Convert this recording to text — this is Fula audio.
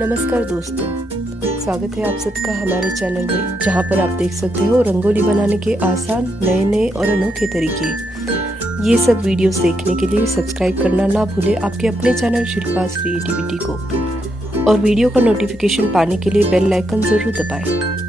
नमस्कार दोस्तों, स्वागत है आप सबका हमारे चैनल में, जहां पर आप देख सकते हो रंगोली बनाने के आसान नए और अनोखे तरीके। ये सब वीडियोस देखने के लिए सब्सक्राइब करना ना भूले आपके अपने चैनल शिल्पास क्रिएटिविटी को, और वीडियो का नोटिफिकेशन पाने के लिए बेल आइकन जरूर दबाएं।